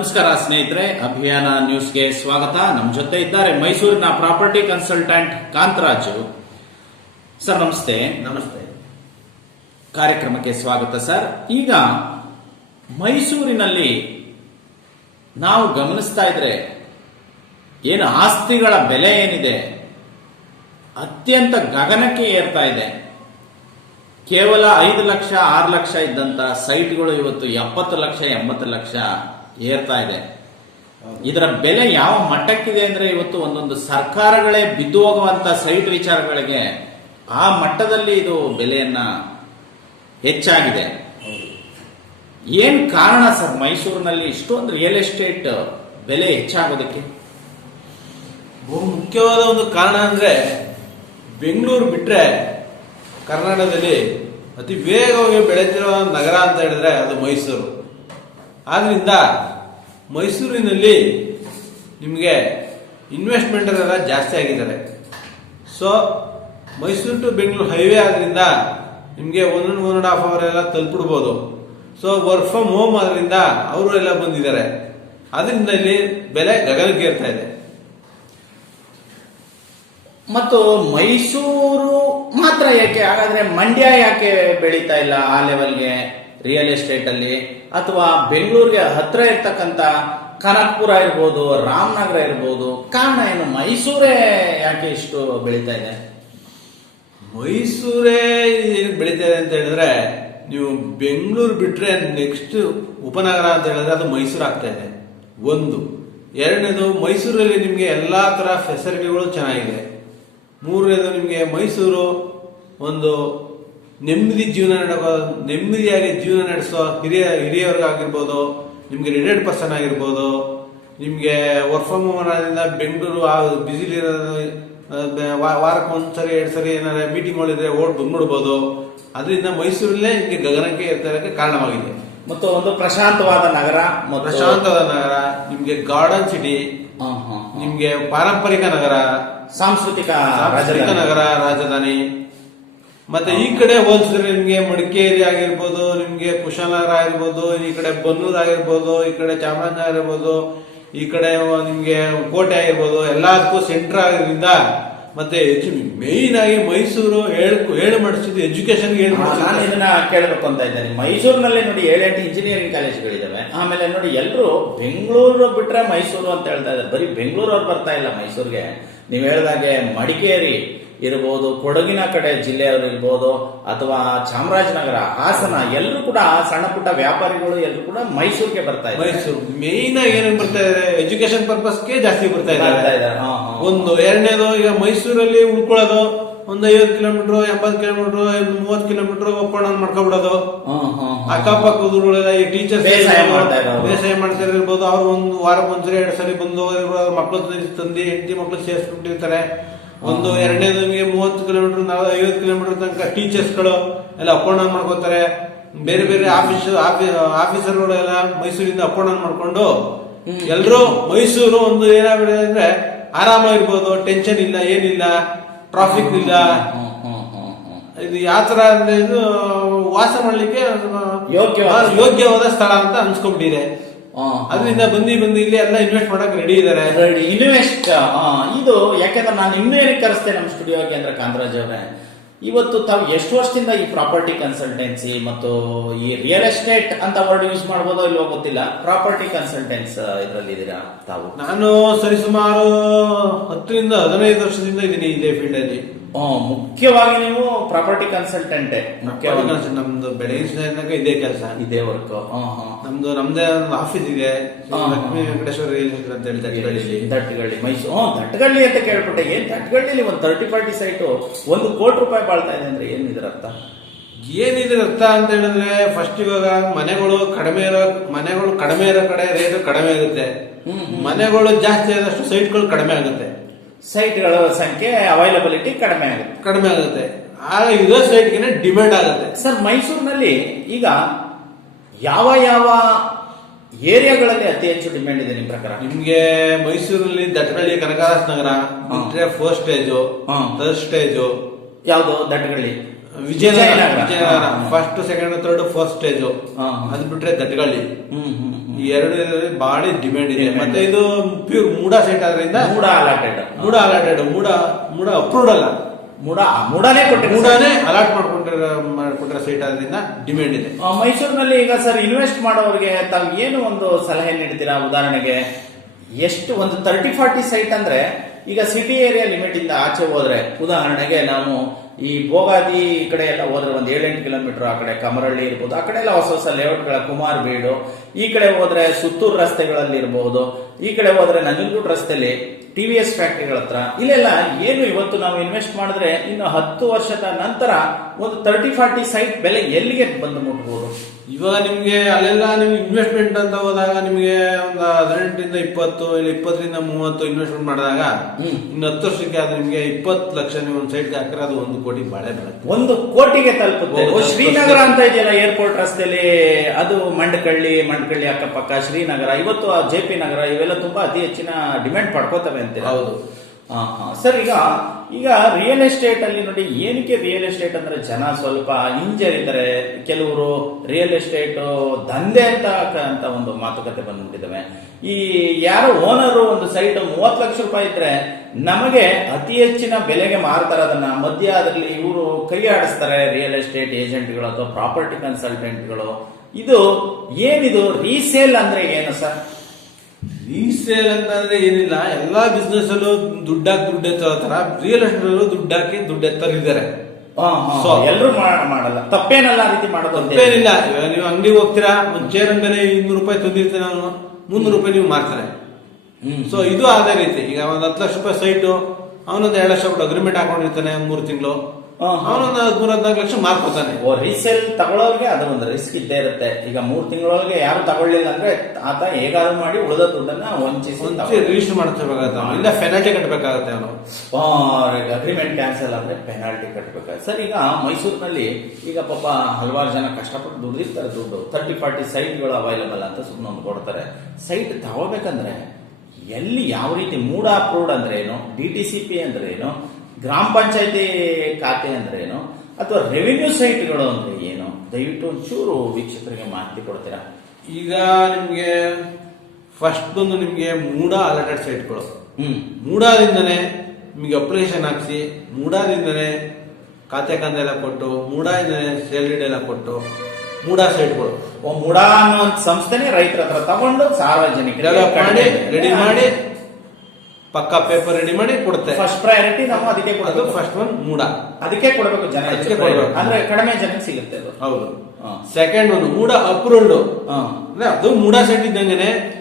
ನಮಸ್ಕಾರ ಸ್ನೇಹಿತರೆ ಅಭಿಯಾನ ನ್ಯೂಸ್ಗೆ ಸ್ವಾಗತ. ನಮ್ಮ ಜೊತೆ ಇದ್ದಾರೆ ಮೈಸೂರಿನ ಪ್ರಾಪರ್ಟಿ ಕನ್ಸಲ್ಟೆಂಟ್ ಕಾಂತರಾಜು. ಸರ್ ನಮಸ್ತೆ. ನಮಸ್ತೆ. ಕಾರ್ಯಕ್ರಮಕ್ಕೆ ಸ್ವಾಗತ ಸರ್. ಈಗ ಮೈಸೂರಿನಲ್ಲಿ ನಾವು ಗಮನಿಸ್ತಾ ಇದ್ರೆ ಏನು ಆಸ್ತಿಗಳ ಬೆಲೆ ಏನಿದೆ? ಅತ್ಯಂತ ಗಗನಕ್ಕೆ ಏರ್ತಾ ಇದೆ. ಕೇವಲ ಐದು ಲಕ್ಷ ಆರು ಲಕ್ಷ ಇದ್ದಂತ ಸೈಟ್ಗಳು ಇವತ್ತು ಎಪ್ಪತ್ತು ಲಕ್ಷ ಎಂಬತ್ತು ಲಕ್ಷ. ಏರ್ತಾ ಇದೆ. ಇದರ ಬೆಲೆ ಯಾವ ಮಟ್ಟಕ್ಕಿದೆ ಅಂದ್ರೆ ಇವತ್ತು ಒಂದೊಂದು ಸರ್ಕಾರಗಳೇ ಬಿದ್ದು ಹೋಗುವಂತ ಸೈಟ್ ವಿಚಾರಗಳಿಗೆ ಆ ಮಟ್ಟದಲ್ಲಿ ಇದು ಬೆಲೆಯನ್ನ ಹೆಚ್ಚಾಗಿದೆ. ಏನ್ ಕಾರಣ ಸರ್ ಮೈಸೂರಿನಲ್ಲಿ ಇಷ್ಟೊಂದು ರಿಯಲ್ ಎಸ್ಟೇಟ್ ಬೆಲೆ ಹೆಚ್ಚಾಗೋದಕ್ಕೆ? ಬಹು ಮುಖ್ಯವಾದ ಒಂದು ಕಾರಣ ಅಂದ್ರೆ ಬೆಂಗಳೂರು ಬಿಟ್ರೆ ಕರ್ನಾಟಕದಲ್ಲಿ ಅತಿ ವೇಗವಾಗಿ ಬೆಳೆತಿರುವ ನಗರ ಅಂತ ಹೇಳಿದ್ರೆ ಅದು ಮೈಸೂರು. ಆದ್ರಿಂದ ಮೈಸೂರಿನಲ್ಲಿ ನಿಮಗೆ ಇನ್ವೆಸ್ಟ್ಮೆಂಟ್ ಎಲ್ಲ ಜಾಸ್ತಿ ಆಗಿದ್ದಾರೆ. So Mysuru to Bengaluru highway ಆದ್ರಿಂದ ನಿಮಗೆ one and one and half hour ಎಲ್ಲ ತಲುಪಿಡ್ಬೋದು. ಸೊ ವರ್ಕ್ ಫ್ರಮ್ ಹೋಮ್ ಆದ್ರಿಂದ ಅವರು ಎಲ್ಲ ಬಂದಿದ್ದಾರೆ. ಅದರಿಂದ ಇಲ್ಲಿ ಬೆಲೆ ಗಗನಕ್ಕೇರ್ತಾ ಇದೆ. ಮತ್ತು ಮೈಸೂರು ಮಾತ್ರ ಯಾಕೆ? ಹಾಗಾದ್ರೆ ಮಂಡ್ಯ ಯಾಕೆ ಬೆಳೀತಾ ಇಲ್ಲ ಆ ಲೆವೆಲ್ಗೆ ರಿಯಲ್ ಎಸ್ಟೇಟ್ ಅಲ್ಲಿ ಅಥವಾ ಬೆಂಗಳೂರಿಗೆ ಹತ್ರ ಇರ್ತಕ್ಕಂತ ಕನಕ್ಪುರ ಇರ್ಬೋದು, ರಾಮನಗರ ಇರ್ಬೋದು, ಕಾರಣ ಏನು? ಮೈಸೂರೇ ಯಾಕೆ ಇಷ್ಟು ಬೆಳೀತಾ ಇದೆ? ಮೈಸೂರೇ ಬೆಳೀತಾ ಇದೆ ಅಂತ ಹೇಳಿದ್ರೆ ನೀವು ಬೆಂಗಳೂರು ಬಿಟ್ರೆ ನೆಕ್ಸ್ಟ್ ಉಪನಗರ ಅಂತ ಹೇಳಿದ್ರೆ ಅದು ಮೈಸೂರು ಆಗ್ತಾ ಇದೆ. ಒಂದು. ಎರಡನೇದು, ಮೈಸೂರಲ್ಲಿ ನಿಮಗೆ ಎಲ್ಲಾ ತರ ಫೆಸಿಲಿಟಿಗಳು ಚೆನ್ನಾಗಿದೆ. ಮೂರನೇದು ನಿಮಗೆ ಮೈಸೂರು ಒಂದು ನೆಮ್ಮದಿ ಜೀವನ ನಡೆಸೋ ನೆಮ್ಮದಿಯಾಗಿ ಜೀವನ ನಡೆಸೋ ಹಿರಿಯ ಹಿರಿಯವ್ರಿಗಾಗಿರ್ಬೋದು ನಿಮಗೆ ರಿಟೈರ್ಡ್ ಪರ್ಸನ್ ಆಗಿರ್ಬೋದು ನಿಮಗೆ ವರ್ಕ್ ಫ್ರಮ್ ಹೋಮ್ ಅನ್ನೋದ್ರಿಂದ ಬೆಂಗಳೂರು ಬಿಸಿಲಿರೋದು ವಾರಕ್ಕೆ ಒಂದ್ಸರಿ ಎರಡು ಸರಿ ಏನಾರ ಮೀಟಿಂಗ್ಗಳಿದ್ರೆ ಓಡ್ ಬಂದ್ಬಿಡ್ಬೋದು. ಅದರಿಂದ ಮೈಸೂರಲ್ಲೇ ನಿಮಗೆ ಗಗನಕ್ಕೆ ಇರ್ತಾ ಕಾರಣವಾಗಿದೆ. ಮತ್ತು ಒಂದು ಪ್ರಶಾಂತವಾದ ನಗರ ಪ್ರಶಾಂತವಾದ ನಗರ ನಿಮಗೆ ಗಾರ್ಡನ್ ಸಿಟಿ ನಿಮಗೆ ಪಾರಂಪರಿಕ ನಗರ ಸಾಂಸ್ಕೃತಿಕ ನಗರ ರಾಜಧಾನಿ. ಮತ್ತೆ ಈ ಕಡೆ ಹೋಲಿಸಿದ್ರೆ ನಿಮ್ಗೆ ಮಡಿಕೇರಿ ಆಗಿರ್ಬೋದು ನಿಮ್ಗೆ ಕುಶಾಲನಗರ ಆಗಿರ್ಬೋದು ಈ ಕಡೆ ಬನ್ನೂರು ಆಗಿರ್ಬೋದು ಈ ಕಡೆ ಚಾಮರಾಜನಗರ ಆಗಿರ್ಬೋದು ಈ ಕಡೆ ನಿಮ್ಗೆ ಕೋಟೆ ಆಗಿರ್ಬೋದು ಎಲ್ಲದಕ್ಕೂ ಸೆಂಟರ್ ಆಗಿರೋದ್ರಿಂದ ಮತ್ತೆ ಮೇಯ್ನ್ ಆಗಿ ಮೈಸೂರು ಹೇಳು ಹೇಳು ಮಾಡಿಸಿದ್ದು ಎಜುಕೇಶನ್ ಹೇಳು ನಾನು ಇದನ್ನ ಕೇಳಬೇಕು ಅಂತ ಇದ್ದೇನೆ. ಮೈಸೂರಿನಲ್ಲಿ ನೋಡಿ ಏಳೆಂಟು ಇಂಜಿನಿಯರಿಂಗ್ ಕಾಲೇಜ್ಗಳಿದ್ದಾವೆ ಆಮೇಲೆ ನೋಡಿ ಎಲ್ಲರೂ ಬೆಂಗಳೂರು ಬಿಟ್ರೆ ಮೈಸೂರು ಅಂತ ಹೇಳ್ತಾ ಇದ್ದಾರೆ. ಬರೀ ಬೆಂಗಳೂರು ಅವ್ರು ಬರ್ತಾ ಇಲ್ಲ ಮೈಸೂರಿಗೆ. ನೀವು ಹೇಳ್ದಾಗೆ ಮಡಿಕೇರಿ ಇರ್ಬೋದು ಕೊಡಗಿನ ಕಡೆ ಜಿಲ್ಲೆಯವರು ಇರ್ಬೋದು ಅಥವಾ ಚಾಮರಾಜನಗರ ಹಾಸನ ಎಲ್ಲರೂ ಕೂಡ ಸಣ್ಣ ಪುಟ್ಟ ವ್ಯಾಪಾರಿಗಳು ಎಲ್ಲರೂ ಕೂಡ ಮೈಸೂರಿಗೆ ಬರ್ತಾ ಇದ್ದಾರೆ. ಮೈಸೂರು. ಮೇಯ್ನ್ ಏನೇನು ಬರ್ತಾ ಇದ್ದಾರೆ ಎಜುಕೇಶನ್ ಪರ್ಪಸ್ಗೆ ಜಾಸ್ತಿ ಬರ್ತಾ ಇದ್ದಾರೆ. ಒಂದು ಎರಡನೇದು ಈಗ ಮೈಸೂರಲ್ಲಿ ಉಳ್ಕೊಳ್ಳೋದು. ಒಂದು ಐವತ್ ಕಿಲೋಮೀಟರ್ ಎಂಬತ್ತು ಕಿಲೋಮೀಟರ್ ಮೂವತ್ತು ಕಿಲೋಮೀಟರ್ ಒಪ್ಪಣ ಮಾಡ್ಕೊಬಿಡೋದು. ಅಕ್ಕಪಕ್ಕ ಈ ಟೀಚರ್ಸ್ ಬೇಸಾಯ ಮಾಡ್ತಾ ಇರ್ಬೋದು ಅವ್ರು ಒಂದು ವಾರಕ್ಕೆ ಒಂದ್ಸರಿ ಎರಡು ಸರಿ ಬಂದು ಮಕ್ಕಳು ತಂದು ಹೆಂಡತಿ ಮಕ್ಳು ಸೇರಿಸ್ಬಿಟ್ಟಿರ್ತಾರೆ. ಒಂದು ಎರಡನೇದು ನಿಮಗೆ ಮೂವತ್ತು ಕಿಲೋಮೀಟರ್ ಐವತ್ತು ಕಿಲೋಮೀಟರ್ ತನಕ ಟೀಚರ್ಸ್ಗಳು ಎಲ್ಲ ಅಪ್ ಡೌನ್ ಮಾಡ್ಕೋತಾರೆ ಬೇರೆ ಬೇರೆ ಆಫೀಸ್ ಆಫೀಸರ್ಗಳು ಎಲ್ಲ ಮೈಸೂರಿಂದ ಅಪ್ ಡೌನ್ ಮಾಡ್ಕೊಂಡು ಎಲ್ಲರೂ ಮೈಸೂರು ಒಂದು ಏನಾಗ್ಬಿಡಿದೆ ಅಂದ್ರೆ ಆರಾಮಾಗಿರ್ಬೋದು ಟೆನ್ಷನ್ ಇಲ್ಲ ಏನಿಲ್ಲ ಟ್ರಾಫಿಕ್ ಇಲ್ಲ. ಇದು ಯಾವ ತರ ಅಂದ್ರೆ ಇದು ವಾಸ ಮಾಡ್ಲಿಕ್ಕೆ ಯೋಗ್ಯವಾದ ಯೋಗ್ಯವಾದ ಸ್ಥಳ ಅಂತ ಅನ್ಸ್ಕೊಂಡ್ಬಿಟ್ಟಿದೆ ಹಾ. ಅದರಿಂದ ಬಂದು ಬಂದು ಇಲ್ಲಿ ಎಲ್ಲ ಇನ್ವೆಸ್ಟ್ ಮಾಡಕ್ ರೆಡಿ ಇದಾರೆ. ರೆಡಿ ಇನ್ವೆಸ್ಟ್ ಇದು ಯಾಕೆಂದ್ರೆ ನಾನು ಇನ್ನೂ ಏನಕ್ಕೆ ಕರೆಸ್ತೇನೆ ನಮ್ಮ ಸ್ಟುಡಿಯೋಗೆ ಅಂದ್ರೆ ಕಾಂತರಾಜ್ ಅವರೇ ಇವತ್ತು ತಾವು ಎಷ್ಟು ವರ್ಷದಿಂದ ಈ ಪ್ರಾಪರ್ಟಿ ಕನ್ಸಲ್ಟೆನ್ಸಿ ಮತ್ತು ಈ ರಿಯಲ್ ಎಸ್ಟೇಟ್ ಅಂತ ವರ್ಡ್ ಯೂಸ್ ಮಾಡ್ಬೋದೋ ಇಲ್ಲೋ ಗೊತ್ತಿಲ್ಲ. ಪ್ರಾಪರ್ಟಿ ಕನ್ಸಲ್ಟೆನ್ಸ್ ಇದರಲ್ಲಿ ಇದ್ದೀರಾ ತಾವು? ನಾನು ಸರಿಸುಮಾರು ಹತ್ತರಿಂದ ಹದಿನೈದು ವರ್ಷದಿಂದ ಇದೀನಿ ಇದೇ ಫೀಲ್ಡ್ ಅಲ್ಲಿ. ಮುಖ್ಯವಾಗಿ ನೀವು ಪ್ರಾಪರ್ಟಿ ಕನ್ಸಲ್ಟೆಂಟ್ ಮುಖ್ಯವಾಗಿ Property ನಮ್ದು ಬೆಳಗಿನ ಇದೇ ಕೆಲಸ. ಇದೇ ವರ್ಕ್ ನಮ್ದು ನಮ್ದೇ ಒಂದು ಆಫೀಸ್ ಇದೆ. ಲಕ್ಷ್ಮೀ ವೆಂಕಟೇಶ್ವರ ರಿಯಲ್ ಎಸ್ಟೇಟ್ ಅಂತ ಹೇಳಿ ದಟ್ಗಳ್ಳಿ ದಟ್ಗಳ್ಳಿ ಮೈಸೂರು ಹ್ಮ್, ದಟ್ಟಗಳ್ಳಿ ಅಂತ ಕೇಳ್ಬಿಟ್ಟೆ ಏನ್ ದಟ್ಟಗಳ್ಳಿಲಿ ಒಂದು ತರ್ಟಿ ಫಾರ್ಟಿ ಸೈಟು ಒಂದು ಕೋಟಿ ರೂಪಾಯಿ ಬಾಳ್ತಾ ಇದೆ ಅಂದ್ರೆ ಏನ್ ಇದರ ಅರ್ಥ? ಏನಿದೆ ಅರ್ಥ ಅಂತ ಹೇಳಿದ್ರೆ ಫಸ್ಟ್ ಇವಾಗ ಮನೆಗಳು ಕಡಿಮೆ ಇರೋ ಮನೆಗಳು ಕಡಿಮೆ ಇರೋ ಕಡೆ ರೇಟ್ ಕಡಿಮೆ ಇರುತ್ತೆ. ಮನೆಗಳು ಜಾಸ್ತಿ ಆದಷ್ಟು ಸೈಟ್ಗಳು ಕಡಿಮೆ ಆಗುತ್ತೆ. ಸೈಟ್ಗಳ ಸಂಖ್ಯೆ ಅವೈಲಬಿಲಿಟಿ ಕಡಿಮೆ ಆಗುತ್ತೆ. ಕಡಿಮೆ ಆಗುತ್ತೆ. ಆಗ ಇರೋ ಸೈಟ್ಗೆ ಡಿಮ್ಯಾಂಡ್ ಆಗುತ್ತೆ. ಸರ್ ಮೈಸೂರಿನಲ್ಲಿ ಈಗ ಯಾವ ಯಾವ ಏರಿಯಾಗಳಲ್ಲಿ ಅತಿ ಹೆಚ್ಚು ಡಿಮ್ಯಾಂಡ್ ಇದೆ ನಿಮ್ ಪ್ರಕಾರ? ನಿಮ್ಗೆ ಮೈಸೂರಲ್ಲಿ ದಟ್ಟಗಳ್ಳಿ ಕನಕದಾಸ ನಗರ ಬಿಟ್ರೆ ಫಸ್ಟ್ ಸ್ಟೇಜು. ಥರ್ಡ್ ಸ್ಟೇಜು ಯಾವುದು Dattagalli Vijayanagar. Vijayanagar. First second third first stage. ಅದು ಬಿಟ್ರೆ ಹ್ಮ್. ಈ ಎರಡು ಬಾಳಿ ಡಿಮ್ಯಾಂಡ್ ಇದೆ. ಮತ್ತೆ ಇದು. ಪ್ಯೂರ್ ಮೂಡ ಸೈಟ್ ಆದ್ರಿಂದ MUDA allotted MUDA allotted MUDA MUDA approved ಅಲ್ಲ. ಮೂಡ ಮೂಡನೇ ಕೊಟ್ಟಿರೋ ಮೂಡಾನೇ ಅಲಾಟ್ ಮಾಡ್ಕೊಂಡ್ರೆ ಮಾಡ್ಕೊಟ್ರೆ ಸೈಟ್ ಆದ್ರಿಂದ ಡಿಮ್ಯಾಂಡ್ ಇದೆ. ಮೈಸೂರಿನಲ್ಲಿ ಈಗ ಸರ್ ಇನ್ವೆಸ್ಟ್ ಮಾಡೋರಿಗೆ ತಾವು ಏನು ಒಂದು ಸಲಹೆ ನೀಡ್ತೀರಾ? ಉದಾಹರಣೆಗೆ ಎಷ್ಟು ಒಂದು ತರ್ಟಿ ಫಾರ್ಟಿ ಸೈಟ್ ಅಂದ್ರೆ ಈಗ ಸಿಟಿ ಏರಿಯಾ ಲಿಮಿಟ್ ಇಂದ ಆಚೆ ಹೋದ್ರೆ, ಉದಾಹರಣೆಗೆ ನಾವು ಈ ಭೋಗಾದಿ ಈ ಕಡೆ ಎಲ್ಲ ಹೋದ್ರೆ ಒಂದು ಏಳೆಂಟು ಕಿಲೋಮೀಟರ್ ಆ ಕಡೆ ಕಮರಳ್ಳಿ ಇರ್ಬೋದು, ಆ ಕಡೆ ಎಲ್ಲ ಹೊಸ ಹೊಸ ಲೇಔಟ್ಗಳ ಕುಮಾರ್ ಬೀಡು, ಈ ಕಡೆ ಹೋದ್ರೆ ಸುತ್ತೂರು ರಸ್ತೆಗಳಲ್ಲಿ ಇರಬಹುದು ಈ ಕಡೆ ಹೋದ್ರೆ ನಂಜನಗೂಡು ರಸ್ತೆಯಲ್ಲಿ ಟಿ ವಿ ಎಸ್ ಫ್ಯಾಕ್ಟ್ರಿಗಳ ಹತ್ರ. ಇಲ್ಲೆಲ್ಲ ಏನು ಇವತ್ತು ನಾವು ಇನ್ವೆಸ್ಟ್ ಮಾಡಿದ್ರೆ ಇನ್ನು ಹತ್ತು ವರ್ಷದ ನಂತರ ಒಂದು ತರ್ಟಿ ಫಾರ್ಟಿ ಸೈಟ್ ಬೆಲೆ ಎಲ್ಲಿಗೆ ಬಂದು ಮುಟ್ಬೋದು? ಇವಾಗ ನಿಮಗೆ ಅಲ್ಲೆಲ್ಲ ನಿಮ್ಗೆ ಇನ್ವೆಸ್ಟ್ಮೆಂಟ್ ಅಂತ ಹೋದಾಗ ನಿಮಗೆ ಒಂದು ಹದಿನೆಂಟರಿಂದ ಇಪ್ಪತ್ತು ಇಲ್ಲ ಇಪ್ಪತ್ತರಿಂದ ಮೂವತ್ತು ಇನ್ವೆಸ್ಟ್ಮೆಂಟ್ ಮಾಡಿದಾಗ. ಇನ್ನು ಹತ್ತು ವರ್ಷಕ್ಕೆ ಆದ್ರೆ ನಿಮಗೆ ಇಪ್ಪತ್ತು ಲಕ್ಷ ನೀವು ಒಂದು ಸೈಟ್ಗೆ ಹಾಕಿದ್ರೆ ಅದು ಒಂದು ಕೋಟಿ ಬಾಳೆ ಬರುತ್ತೆ ಒಂದು ಕೋಟಿಗೆ ತಲುಪುತ್ತೆ ಶ್ರೀನಗರ ಅಂತ ಇದೆಯಲ್ಲ ಏರ್ಪೋರ್ಟ್ ರಸ್ತೆಯಲ್ಲಿ ಅದು ಮಂಡಕಳ್ಳಿ ಮಂಡಕಳ್ಳಿ ಅಕ್ಕಪಕ್ಕ ಶ್ರೀನಗರ ಇವತ್ತು ಜೆ ಪಿ ನಗರ ಇವೆಲ್ಲ ತುಂಬಾ ಅತಿ ಹೆಚ್ಚಿನ ಡಿಮ್ಯಾಂಡ್ ಪಡ್ಕೋತವೆ ಅಂತ ಹೌದು. ಸರ್, ಈಗ ಈಗ ರಿಯಲ್ ಎಸ್ಟೇಟ್ ಅಲ್ಲಿ ನೋಡಿ, ಏನಕ್ಕೆ ರಿಯಲ್ ಎಸ್ಟೇಟ್ ಅಂದ್ರೆ ಜನ ಸ್ವಲ್ಪ ಹಿಂಜರಿತಾರೆ ಕೆಲವರು ರಿಯಲ್ ಎಸ್ಟೇಟ್ ದಂಧೆ ಅಂತ ಅಂತ ಒಂದು ಮಾತುಕತೆ ಬಂದ್ಬಿಟ್ಟಿದ್ದಾವೆ. ಈ ಯಾರೋ ಓನರು ಒಂದು ಸೈಟ್ ಮೂವತ್ತು ಲಕ್ಷ ರೂಪಾಯಿ ಇದ್ರೆ ನಮಗೆ ಅತಿ ಹೆಚ್ಚಿನ ಬೆಲೆಗೆ ಮಾರ್ತಾರೆ ಅದನ್ನ. ಮಧ್ಯ ಅದರಲ್ಲಿ ಇವರು ಕೈ ಆಡಿಸ್ತಾರೆ ರಿಯಲ್ ಎಸ್ಟೇಟ್ ಏಜೆಂಟ್ಗಳು ಅಥವಾ ಪ್ರಾಪರ್ಟಿ ಕನ್ಸಲ್ಟೆಂಟ್ಗಳು ಇದು ಏನಿದು? ರೀಸೇಲ್ ಅಂದ್ರೆ ಏನು, ಸರ್? ರೀಸೇಲ್ ಅಂತಂದ್ರೆ ಏನಿಲ್ಲ ಎಲ್ಲಾ ಬಿಸ್ನೆಸ್ ಅಲ್ಲೂ ದುಡ್ಡಾಕಿ ದುಡ್ಡು ಎತ್ತೋ ತರ ರಿಯಲ್ ಎಸ್ಟೇಟ್ ಅಲ್ಲೂ ದುಡ್ಡಾಕಿ ದುಡ್ಡು ಎತ್ತರಿದ್ದಾರೆ. So- ಎಲ್ಲರೂ ಮಾಡಲ್ಲ. ತಪ್ಪೇನಲ್ಲ ಆ ರೀತಿ ಮಾಡೋದು ತಪ್ಪೇನಿಲ್ಲ. ಇವಾಗ ನೀವು ಅಂಗಡಿಗೆ ಹೋಗ್ತೀರಾ ಒಂದ್ ಚೇರ್ ಮೇಲೆ ಇನ್ನೂರು ರೂಪಾಯಿ ತಂದಿರ್ತೀನಿ ನಾನು ಮುನ್ನೂರು ರೂಪಾಯಿ ನೀವು ಮಾರ್ತಾರೆ. ಸೊ ಇದು ಅದೇ ರೀತಿ. ಈಗ ಒಂದ್ ಹತ್ತು ಲಕ್ಷ ರೂಪಾಯಿ ಸೈಟು ಅವನೊಂದು ಎರಡು ಲಕ್ಷ ರೂಪಾಯಿ ಅಗ್ರಿಮೆಂಟ್ ಹಾಕೊಂಡಿರ್ತಾನೆ ಮೂರು ತಿಂಗಳು. ಅವನೊಂದು ಮೂರ್ ಹದಿನಾಲ್ಕು ಲಕ್ಷ ಮಾರ್ಕೋತಾನೆ ಓ ರೀಸೇಲ್ ತಗೊಳ್ಳೋರಿಗೆ ಅದು ಒಂದು ರಿಸ್ಕ್ ಇದ್ದೇ ಇರುತ್ತೆ. ಈಗ ಮೂರ್ ತಿಂಗಳೊಳಗೆ ಯಾರು ತಗೊಳ್ಳಿಲ್ಲ ಅಂದ್ರೆ ಆತ ಹೇಗಾದ್ರು ಮಾಡಿ ಉಳಿದ ದುಡ್ಡನ್ನ ವಂಚಿಸಿ ರಿಜಿಸ್ಟರ್ ಮಾಡ್ಕೋಬೇಕಾಗತ್ತೆ ಅವನು. ಇಲ್ಲ ಪೆನಾಲ್ಟಿ ಕಟ್ಟಬೇಕಾಗತ್ತೆ ಅವನು. ಅಗ್ರಿಮೆಂಟ್ ಕ್ಯಾನ್ಸಲ್ ಅಂದ್ರೆ ಪೆನಾಲ್ಟಿ ಕಟ್ಟಬೇಕಾಗುತ್ತೆ ಸರ್ ಈಗ ಮೈಸೂರಿನಲ್ಲಿ ಈಗ ಪಾಪ ಹಲವಾರು ಜನ ಕಷ್ಟಪಟ್ಟು ದುಡ್ಡಿರ್ತಾರೆ ದುಡ್ಡು. ತರ್ಟಿ ಫಾರ್ಟಿ ಸೈಟ್ಗಳು ಅವೈಲೇಬಲ್ ಅಂತ ಸುಮ್ಮನೆ ಒಂದು ಕೊಡ್ತಾರೆ. ಸೈಟ್ ತಗೋಬೇಕಂದ್ರೆ ಎಲ್ಲಿ ಯಾವ ರೀತಿ ಮೂಡ ಅಪ್ರೂವ್ಡ್ ಅಂದ್ರೆ ಏನು? ಡಿ ಟಿ ಸಿ ಪಿ ಅಂದ್ರೆ ಏನು? ಗ್ರಾಮ ಪಂಚಾಯತಿ ಖಾತೆ ಅಂದ್ರೆ ಏನು? ಅಥವಾ ರೆವಿನ್ಯೂ ಸೈಟ್ಗಳು ಅಂದ್ರೆ ಏನು? ದಯವಿಟ್ಟು ಒಂಚೂರು ವೀಕ್ಷಕರಿಗೆ ಮಾಹಿತಿ ಕೊಡ್ತೀರಾ? ಈಗ ನಿಮ್ಗೆ ಫಸ್ಟ್ ಒಂದು ನಿಮ್ಗೆ ಮೂಡ ಅಲರ್ಟೆಡ್ ಸೈಟ್ಗಳು ಹ್ಮ್. ಮೂಡಾದಿಂದನೇ ನಿಮಗೆ ಅಪ್ಲಿಕೇಶನ್ ಹಾಕ್ಸಿ ಮೂಡಾದಿಂದನೇ ಖಾತೆ ಕಂದ ಎಲ್ಲ ಕೊಟ್ಟು ಮೂಡಾದಿಂದನೇ ಸ್ಯಾಲರಿ ಎಲ್ಲ ಕೊಟ್ಟು ಮೂಡಾ ಸೈಟ್ಗಳು ಮುಡಾ ಅನ್ನೋ ಸಂಸ್ಥೆನೇ ರೈತರ ಹತ್ರ ತಗೊಂಡು ಸಾರ್ವಜನಿಕರಿಗೆ ರೆಡಿ ಮಾಡಿ ಪಕ್ಕ ಪೇಪರ್ ರೆಡಿ ಮಾಡಿ ಕೊಡುತ್ತೆ. ಫಸ್ಟ್ ಪ್ರಯಾರಿಟಿ ನಾವು ಅದಕ್ಕೆ ಕೊಡೋದು ಫಸ್ಟ್ ಒನ್ ಮೂಡ. ಅದಕ್ಕೆ ಕೊಡಬೇಕು ಜನ ಅದಕ್ಕೆ ಕೊಡಬೇಕು. ಅಂದ್ರೆ ಕಡಿಮೆ ಜನಕ್ಕೆ ಸಿಗುತ್ತೆ ಅದು. ಹೌದು. ಸೆಕೆಂಡ್ ಒಂದು ಮೂಡ ಅಪ್ರೂವ್ಡ್. ಅಂದ್ರೆ ಅದು ಮೂಡ ಸೆಟ್ ಇದ್ದಂಗೆನೆ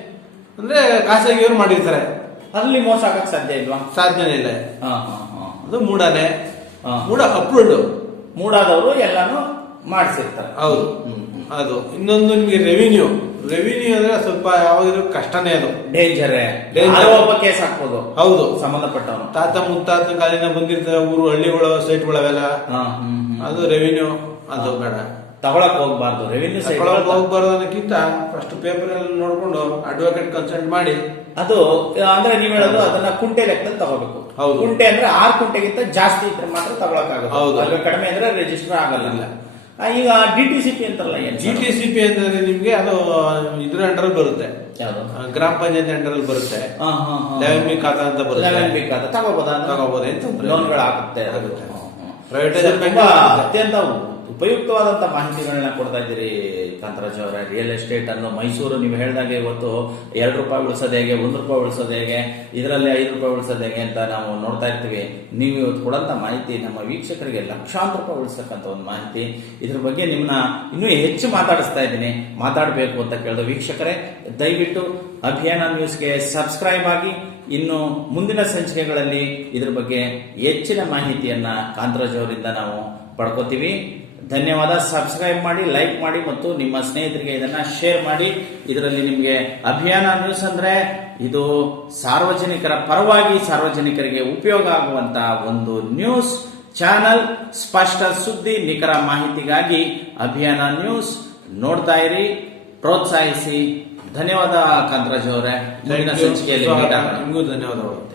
ಅಂದ್ರೆ ಖಾಸಗಿಯವರು ಮಾಡಿರ್ತಾರೆ. ಅಲ್ಲಿ ಮೋಸ ಆಗಕ್ ಸಾಧ್ಯ ಇಲ್ವಾ? ಸಾಧ್ಯನೇ ಇಲ್ಲ. ಹಾ, ಹಾ, ಹಾ. ಅದು ಮೂಡನೇ. ಹಾ. ಮೂಡ ಅಪ್ರೂವ್ಡ್. ಮೂಡಾದವರು ಎಲ್ಲಾನು ಮಾಡಿಸಿರ್ತಾರೆ. ಹೌದು. ಅದು. ಇನ್ನೊಂದು ನಿಮಗೆ ರೆವಿನ್ಯೂ ರೆವಿನ್ಯೂ ಅಂದ್ರೆ ಸ್ವಲ್ಪ ಯಾವಾಗಲೂ ಕಷ್ಟನೇ ಅದು. Danger Danger. ಒಬ್ಬ ಕೇಸ್ ಹಾಕ್ಬೋದು. ಹೌದು. ಸಂಬಂಧಪಟ್ಟವನು. ತಾತ ಮುತ್ತಾತ ಕಾಲಿನ ಬಂದಿರ್ತಾರೆ ಊರು ಹಳ್ಳಿಗಳು ಸೈಟ್ಗಳವೆಲ್ಲ ಹಾ, ಹ್ಮ್, ಹ್ಮ್. ಅದು ರೆವಿನ್ಯೂ ಅದು ಬೇಡ. ತಗೊಳಕ್ ಹೋಗ್ಬಾರ್ದು. ರೆವಿನ್ಯೂ ಸೈಟ್ ತಗೊಳಕ್ ಹೋಗ್ಬಾರ್ದು ಅನ್ನೋಕ್ಕಿಂತ ಫಸ್ಟ್ ಪೇಪರ್ ಎಲ್ಲ ನೋಡ್ಕೊಂಡು ಅಡ್ವೊಕೇಟ್ ಕನ್ಸಲ್ಟ್ ಮಾಡಿ. ಅದು ಅಂದ್ರೆ ನೀವ್ ಹೇಳೋದು ಅದನ್ನ ಕುಂಟೆ ಲೆಕ್ಕದಲ್ಲಿ ತಗೋಬೇಕು. ಹೌದು. ಕುಂಟೆ ಅಂದ್ರೆ ಆರ್ ಕುಂಟೆಗಿಂತ ಜಾಸ್ತಿ ಇದ್ರೆ ಮಾತ್ರ ತಗೊಳಕ್ ಹೌದು. ಆಗುತ್ತೆ ಕಡಿಮೆ ಅಂದ್ರೆ ರಿಜಿಸ್ಟರ್ ಆಗಲ್ಲ. ಈಗ ಡಿ ಟಿ ಸಿ ಪಿ ಅಂತಾರಲ್ಲ ಜಿ ಟಿ ಸಿ ಪಿ ಅಂದ್ರೆ ನಿಮ್ಗೆ ಅದು ಇದ್ರ ಅಂಡರ್ ಬರುತ್ತೆ ಗ್ರಾಮ ಪಂಚಾಯಿತಿ ಅಂಡರ್ ಬರುತ್ತೆ ಹಾ, ಹಾ. ಲೆವೆನ್ ಬಿ ಖಾತಾ ಅಂತ ಬರುತ್ತೆ ಲೆವೆನ್ ಬೇಕಾದ ತಗೋಬೋದಾ ತಗೋಬೋದು, ಅಂತ. ಲೋನ್ಗಳು ಆಗುತ್ತೆ ಆಗುತ್ತೆ. ಆಗುತ್ತೆ. ಅತ್ಯಂತ ಉಪಯುಕ್ತವಾದಂತ ಮಾಹಿತಿಗಳನ್ನ ಕೊಡ್ತಾ ಇದ್ದೀರಿ ಕಾಂತರಾಜ್ ಅವರ. ರಿಯಲ್ ಎಸ್ಟೇಟ್ ಅನ್ನು ಮೈಸೂರು, ನೀವು ಹೇಳಿದಾಗೆ ಇವತ್ತು ಎರಡು ರೂಪಾಯಿ ಉಳಿಸೋದು ಹೇಗೆ, ಒಂದು ರೂಪಾಯಿ ಉಳಿಸೋದು ಹೇಗೆ, ಇದರಲ್ಲಿ ಐದು ರೂಪಾಯಿ ಉಳಿಸೋದು ಹೇಗೆ ಅಂತ ನಾವು ನೋಡ್ತಾ ಇರ್ತೀವಿ. ನೀವು ಇವತ್ತು ಕೊಡಂತ ಮಾಹಿತಿ ನಮ್ಮ ವೀಕ್ಷಕರಿಗೆ ಲಕ್ಷಾಂತರ ರೂಪಾಯಿ ಉಳಿಸ್ತಕ್ಕಂಥ ಒಂದು ಮಾಹಿತಿ. ಇದ್ರ ಬಗ್ಗೆ ನಿಮ್ಮನ್ನ ಇನ್ನೂ ಹೆಚ್ಚು ಮಾತಾಡಿಸ್ತಾ ಇದ್ದೀನಿ. ಮಾತಾಡಬೇಕು ಅಂತ ಕೇಳಿದ ವೀಕ್ಷಕರೇ, ದಯವಿಟ್ಟು ಅಭಿಯಾನ ನ್ಯೂಸ್ಗೆ ಸಬ್ಸ್ಕ್ರೈಬ್ ಆಗಿ, ಇನ್ನು ಮುಂದಿನ ಸಂಚಿಕೆಗಳಲ್ಲಿ ಇದ್ರ ಬಗ್ಗೆ ಹೆಚ್ಚಿನ ಮಾಹಿತಿಯನ್ನ ಕಾಂತರಾಜ್ ಅವರಿಂದ ನಾವು ಪಡ್ಕೋತೀವಿ. ಧನ್ಯವಾದ. ಸಬ್ಸ್ಕ್ರೈಬ್ ಮಾಡಿ ಲೈಕ್ ಮಾಡಿ ಮತ್ತು ನಿಮ್ಮ ಸ್ನೇಹಿತರಿಗೆ ಇದನ್ನ ಶೇರ್ ಮಾಡಿ. ಇದರಲ್ಲಿ ನಿಮಗೆ ಅಭಿಯಾನ ನ್ಯೂಸ್ ಅಂದ್ರೆ ಇದು ಸಾರ್ವಜನಿಕರ ಪರವಾಗಿ ಸಾರ್ವಜನಿಕರಿಗೆ ಉಪಯೋಗ ಆಗುವಂತ ಒಂದು ನ್ಯೂಸ್ ಚಾನಲ್ ಸ್ಪಷ್ಟ ಸುದ್ದಿ ನಿಖರ ಮಾಹಿತಿಗಾಗಿ ಅಭಿಯಾನ ನ್ಯೂಸ್ ನೋಡ್ತಾ ಇರಿ. ಪ್ರೋತ್ಸಾಹಿಸಿ. ಧನ್ಯವಾದ ಕಾಂತರಾಜ್ ಅವರೇ. ಸಂಚಿಕೆಯಲ್ಲಿ. ಧನ್ಯವಾದಗಳು.